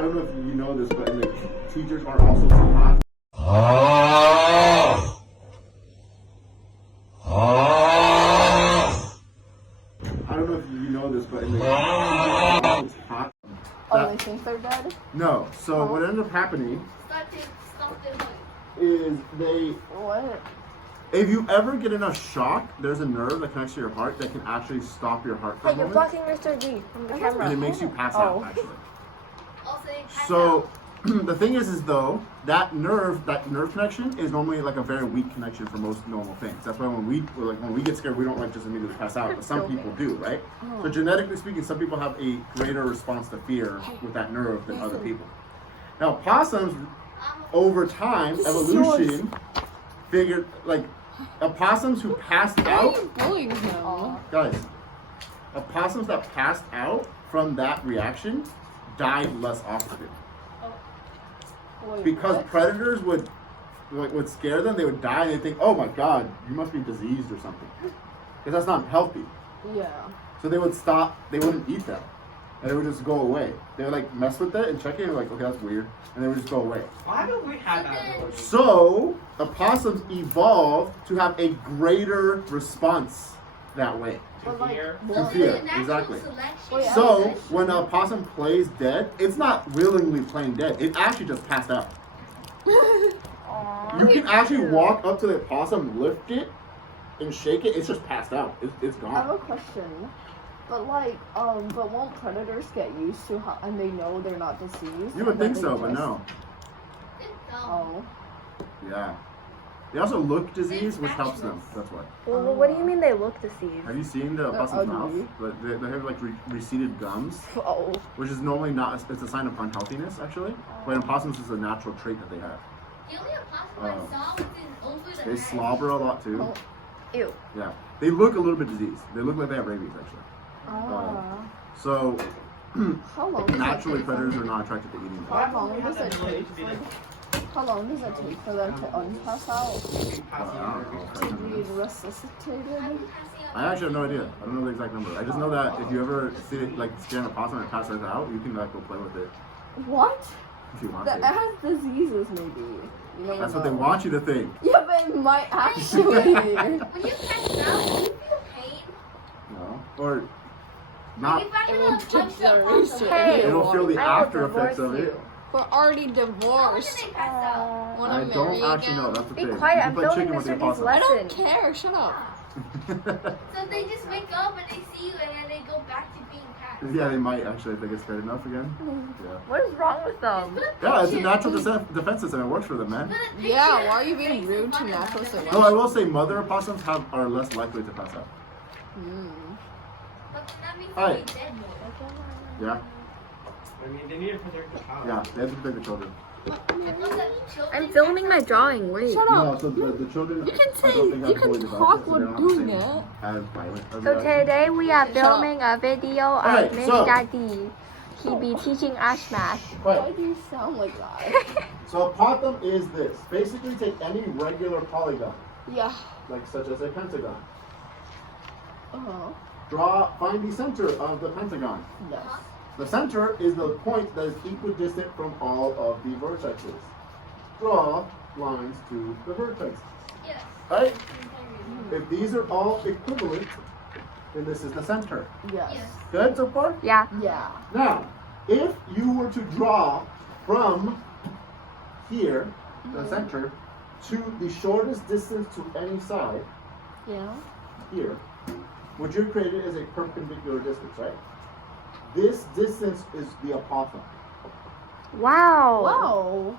don't know if you know this, but the teachers are also taught. I don't know if you know this, but the teachers are also taught. Oh, they think they're dead? No. So what ended up happening is What? if you ever get enough shock, there's a nerve that connects to your heart that can actually stop your heart for a Hey, you're moment. blocking Mr. D from the camera. And it makes you pass out, actually. Also, So the thing is though, that nerve connection is normally like a very weak connection for most normal things. That's why when we get scared, we don't like just immediately pass out, but some people do, right? So genetically speaking, some people have a greater response to fear with that nerve than other people. Now possums, over time, evolution figured like opossums who passed out. Bullying him. Guys, opossums that passed out from that reaction died less often. Wait, Because what? predators would scare them, they would die and they think, oh my god, you must be diseased or something. Because that's not healthy. Yeah. So they would stop, they wouldn't eat them. And they would just go away. They would like mess with it and check it and like, okay, that's weird. And they would just go away. Why don't we have that ability? So opossums evolved to have a greater response that way. But like, Fear. To fear, exactly. Wait, So when a possum plays dead, it's not willingly playing dead. It actually just passed out. Aw. You can actually walk up to the possum, lift it, and shake it. It's just passed out. It's I have a gone. question. But like, but won't predators get used to how, and they know they're not diseased? You would and then think they so, but just- no. Oh. Yeah. They also look diseased, which helps them. That's why. Well, what do you mean they look deceived? Have you seen the They're possum's mouth? ugly. But they have like receded gums, Oh. which is normally not. It's a sign of unhealthiness, actually. But in possums, it's a natural trait that they have. The only opossum I saw was in over the They head. slobber a lot too. Oh. Ew. Yeah. They look a little bit diseased. They look like they have rabies, actually. Ah. So How long? Does naturally, it take predators are not attracted to eating them. How long does it take? How long does it take for them to unpass out? To be resuscitated? I actually have no idea. I don't know the exact number. I just know that if you ever see it, like scan a possum and it passes out, you can like go play with it What? if you want That to. has diseases, maybe. You never That's what they know. want you to think. Yeah, but it might actually. When you pass out, do you feel pain? No. Or not. If I It could will have punched take a the possum, research. Hey, It'll feel the I will after effects divorce of it. you. We're already how did divorced. they pass out? Wanna I marry don't actually again? know. That's the Be thing. quiet, You I'm can play filming chicken with your Mr. D's possum. I don't lesson. care. Shut up. So they just wake up and they see you and then they go back to being cats. Yeah, they might actually if they get scared enough again. Yeah. What is wrong with them? Yeah, it's a natural defense system. It works for them, man. Yeah, why are you being rude to natural selection? Though I will say, mother opossums are less likely to pass out. But that means Alright. they're dead more. Yeah, I mean, they need to protect the house. yeah. They have to protect the children. I'm filming my drawing. Wait. Shut No, up. so the children. You can I say, don't think you have can fully talk developed, so they while don't have the doing same it. as violent So reaction. today we are Shut filming a video of Alright, Miss so- Daddy. He be teaching us math. Why Right. do you sound like that? So a pothum is this. Basically, take any regular polygon, Yeah. like such as a pentagon. Find the center of the pentagon. Yes. The center is the point that is equidistant from all of the vertices. Draw lines to the vertex. Yes. Right? If these are all equivalent, then this is the center. Yes. Yes. Good so far? Yeah. Yeah. Now, if you were to draw from here, the center, to the shortest distance to any side, Yeah. here, what you created is a perpendicular distance, right? This distance is the opossum. Wow. Wow.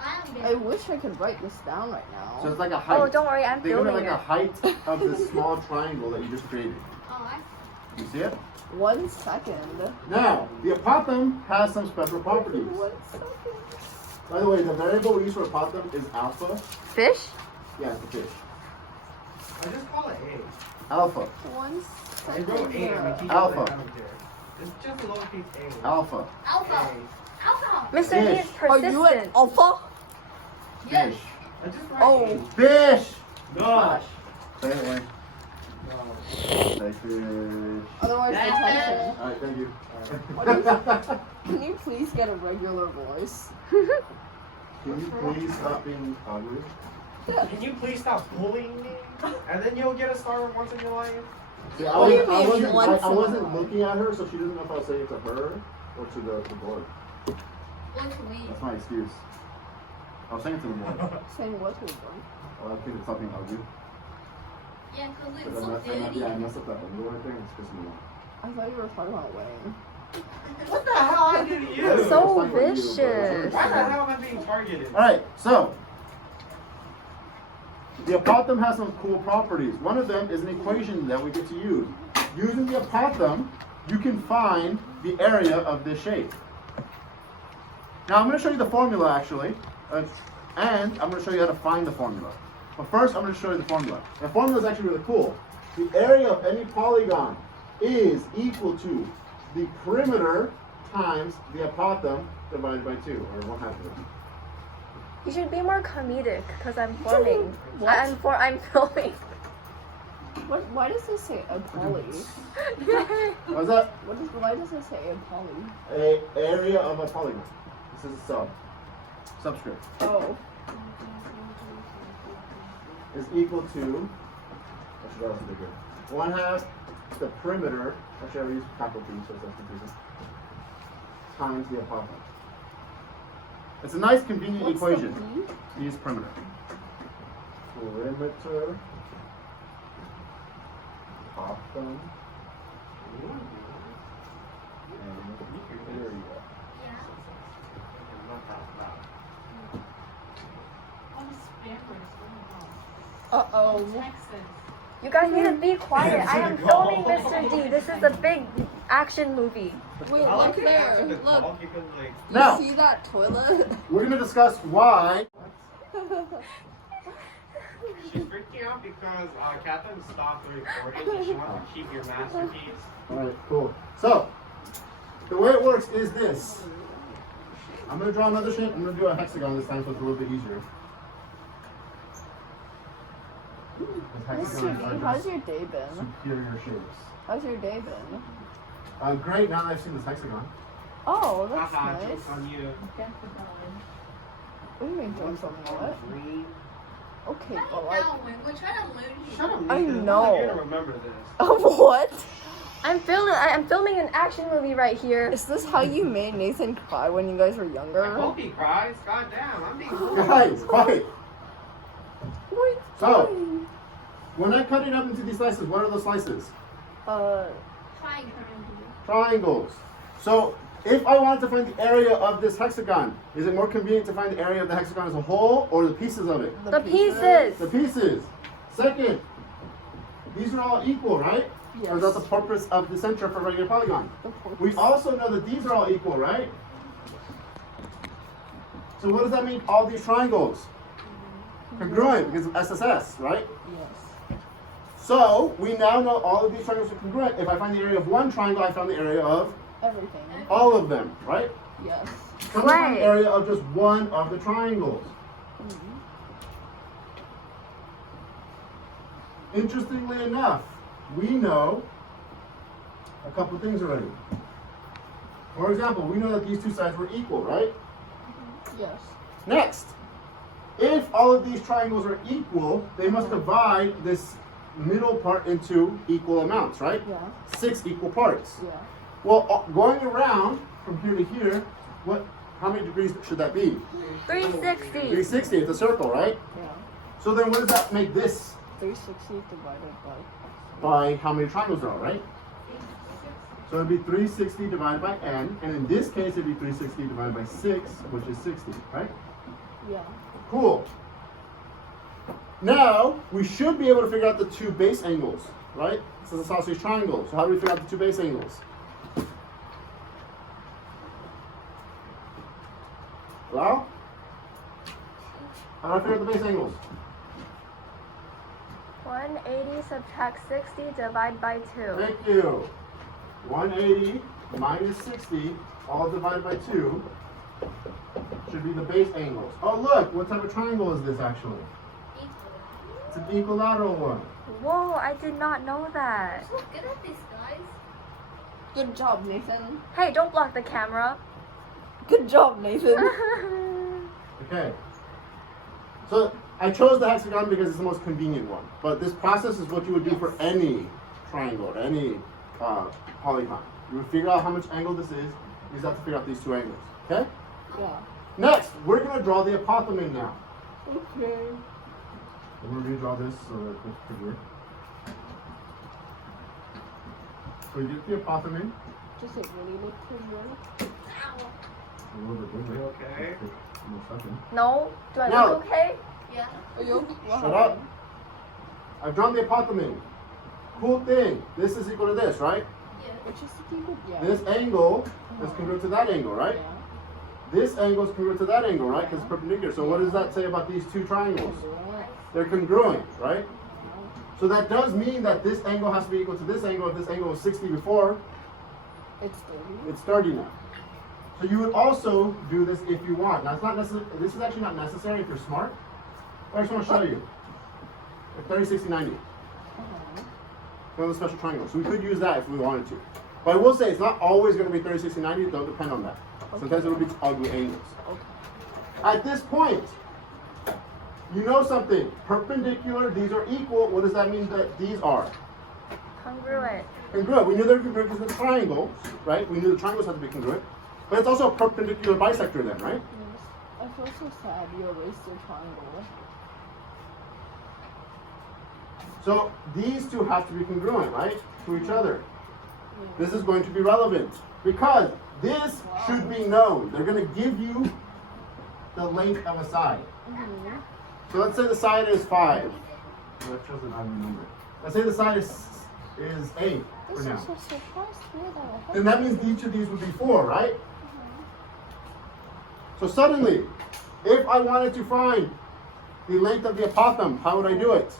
I'm I wish I could write this down right So now. it's like a height. Oh, don't worry, I'm Think of it filming like a it. height of this small triangle that you just created. Oh, You see it? 1 second. Now, the opossum has some special properties. 1 second. By the way, the variable we use for opossum is alpha. Fish? Yeah, it's the fish. I just call it A. Alpha. 1 I second. wrote A. I'm a teacher. Alpha. I don't care. It's just a lowercase A. Alpha. Alpha. A. Alpha. Mr. D is Fish. Are you an persistent. alpha? Yes. Fish. I just write Oh. A. Fish! Gosh. Say it, Wayne. Nice fish. Otherwise, they touch it. Alright, thank you. Can you please get a regular voice? Can you please stop being ugly? Can you please stop bullying me? And then you'll get a star once in your life. See, What do you mean wasn't, once I in a wasn't while? looking at her, so she doesn't know if I was saying it to her or to the board. What's we? That's my excuse. I was saying it to the board. Saying what to the board? I think it's something ugly. Yeah, because it's Because so dirty. I messed up that window right there and it's pissing me off. I thought you were talking about Wayne. What the hell I do to you? So It's like what you do, vicious. Why the hell am I being targeted? Alright, so the apothem has some cool properties. One of them is an equation that we get to use. Using the apothem, you can find the area of this shape. Now I'm going to show you the formula actually, and I'm going to show you how to find the formula. But first I'm going to show you the formula. The formula is actually really cool. The area of any polygon is equal to the perimeter times the apothem divided by 2, or 1/2 of it. You should be more comedic because I'm filming. What? I'm filming. What? Why does it say a poly? What's that? Why does it say a poly? A area of a polygon. This is a subscript. Oh. Is equal to, actually that was bigger, 1/2 the perimeter, actually I use capital P so it's less confusing, times the apothem. It's a nice convenient What's equation. the P? To use perimeter. Perimeter, apothem, and area. Uh-oh. You guys need to be quiet. I am filming Mr. D. This is a big action movie. Wait, I like look it there. after the Look. call because, like, You Now, see that toilet? we're going to discuss why. she's freaking out because Catherine stopped the recording and she wants to keep your masterpiece. Alright, cool. So, the way it works is this. I'm going to draw another shape. I'm going to do a hexagon this time so it's a little bit easier. Because Mr. hexagons D, are how's just your day been? superior shapes. How's your day been? Great, now that I've seen this hexagon. Oh, that's Haha, nice. joke's on you. What do you mean doing something what? Okay, but Calm like... down, Wayne. We're trying to learn you. Shut up, I Nathan. know. You're gonna remember this. What? I'm filming an action movie right here. Is this how you made Nathan cry when you guys were I younger? hope he cries. God damn, I'm being Guys, quiet. Wait, So, when I cut it up into these slices, what are those slices? Triangle. Triangles. So, if I wanted to find the area of this hexagon, is it more convenient to find the area of the hexagon as a whole or the pieces of it? The pieces. The pieces. Second, these are all equal, right? Yes. Or is that the purpose of the center for a regular polygon? The purpose. We also know that these are all equal, right? So what does that mean, all these triangles? Congruent, because of SSS, right? Yes. So, we now know all of these triangles are congruent. If I find the area of one triangle, I found the area of Everything. all of them, right? Yes. So we find the Right. area of just one of the triangles. Interestingly enough, we know a couple things already. For example, we know that these two sides were equal, right? Yes. Next, if all of these triangles are equal, they must divide this middle part into equal amounts, right? Yeah. 6 equal parts. Yeah. Well, going around from here to here, how many degrees should that be? 360. 360, it's a circle, right? Yeah. So then what does that make this? 360 divided By how many triangles there are, right? So it'd be 360 divided by n, and in this case it'd be 360 divided by 6, which is 60, right? Yeah. Cool. Now, we should be able to figure out the two base angles, right? This is a sausage triangle. So how do we figure out the two base angles? Well, how do I figure out the base angles? 180 subtract 60 divide by 2. Thank you. 180 minus 60, all divided by 2, should be the base angles. Oh look, what type of triangle is this actually? It's an equilateral one. Whoa, I did not know that. So good at this, guys. Good job, Nathan. Hey, don't block the camera. Good job, Nathan. Okay. So I chose the hexagon because it's the most convenient one. But this process is what you would do for any triangle, any polygon. You would figure out how much angle this is. You just have to figure out these two angles. Okay? Yeah. Next, we're going to draw the apothem now. Okay. I'm going to redraw this so that it looks prettier. So you get the apothem. Does it really look pretty? A little bit bigger. Okay. No? Do I No. look okay? Yeah. Are you? Shut up. I've drawn the apothem. Cool thing. This is equal to this, right? Yeah. Which is the people? Yeah. This angle is congruent to that angle, right? Yeah. This angle is congruent to that angle, right? Because it's perpendicular. So what does that say about these two triangles? Yeah. They're congruent, right? So that does mean that this angle has to be equal to this angle. If this angle was 60 before, It's 30. it's 30 now. So you would also do this if you want. Now it's not necessary. This is actually not necessary if you're smart. But I just want to show you. 30, 60, 90. One of the special triangles. So we could use that if we wanted to. But I will say it's not always going to be 30, 60, 90. Don't depend on that. Sometimes it'll be ugly angles. Okay. At this point, you know something. Perpendicular, these are equal. What does that mean that these are? Congruent. Congruent. We knew they were congruent because of the triangle, right? We knew the triangles had to be congruent. But it's also a perpendicular bisector then, right? Yes. I feel so sad you erased your triangle. So these two have to be congruent, right? To each other. This is going to be relevant because this should be known. They're going to give you the length of a side. So let's say the side is 5. That shows an odd number. Let's say the side is 8 for This now. is a surprise weirdo. Then that means each of these would be 4, right? So suddenly, if I wanted to find the length of the apothem, how would I do it?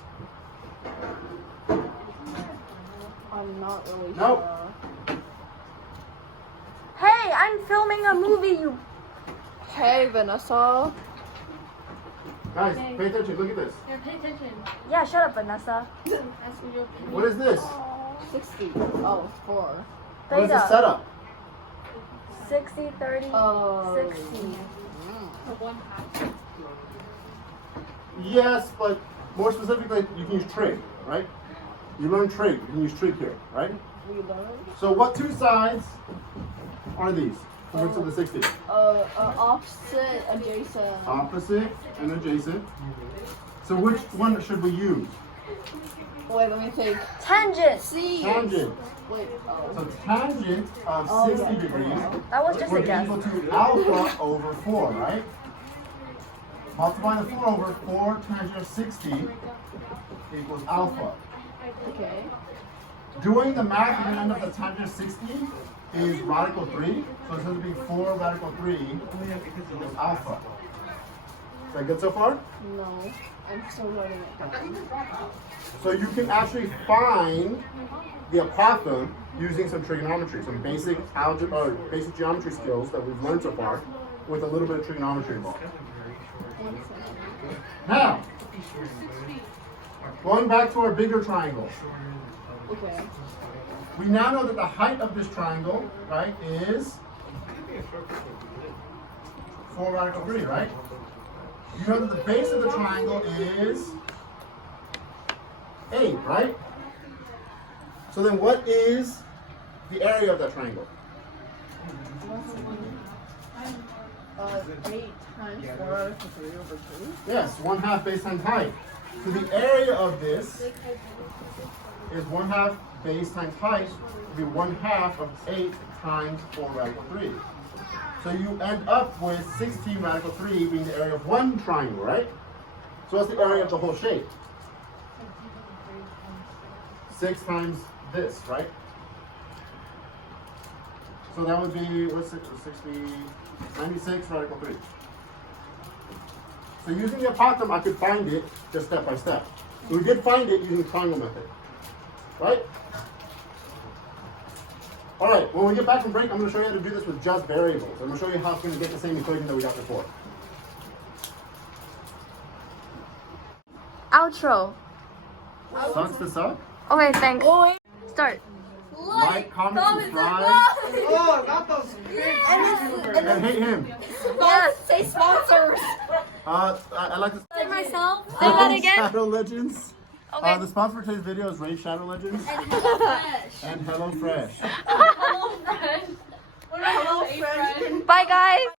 I'm not really Nope. sure. Hey, I'm filming a movie, you. Hey, Vanessa. Guys, pay attention. Look at this. Yeah, pay attention. Yeah, shut up, Vanessa. That's for your opinion. What is this? 60. Oh, 4. What is the Theta. setup? 60, 30, Oh. 60. For 1/2. Yes, but more specifically, you can use trig, right? You learn trig. You can use trig here, right? We learned. So what two sides are these? Compared to the 60. Opposite, adjacent. Opposite and adjacent. So which one should we use? Wait, let me think. Tangent. C. Tangent. Wait. So tangent of 60 degrees That was just a would be guess. equal to alpha over 4, right? Multiply the 4 over 4 tangent of 60 equals alpha. Okay. Doing the math at the end of the tangent of 60 is radical 3. So it's going to be 4 radical 3 equals alpha. Is that good so far? No. I'm still writing it down. So you can actually find the apothem using some trigonometry, some basic algebra, basic geometry skills that we've learned so far, with a little bit of trigonometry involved. Now, going back to our bigger triangle, Okay. we now know that the height of this triangle, right, is 4 radical 3, right? You know that the base of the triangle is 8, right? So then what is the area of that triangle? 8 times 4 out of 3 over 2. Yes, 1/2 base times height. So the area of this is 1/2 base times height, will be 1/2 of 8 times 4 radical 3. So you end up with 16 radical 3 being the area of one triangle, right? So what's the area of the whole shape? 6 times this, right? So that would be, what's 60, 96 radical 3. So using the apothem, I could find it just step by step. We did find it using the triangle method, right? All right, when we get back from break, I'm going to show you how to do this with just variables. I'm going to show you how it's going to get the same equation that we got before. Outro. Sucks to suck. Okay, thanks. Start. Like, comment, subscribe, Oh, not those big and hate him. Yes. Say sponsors. I like to Say myself. Say that again. Shadow Legends. Okay. The sponsor for today's video is Raid Shadow Legends and Hello Fresh. Hello, friends. Bye, guys.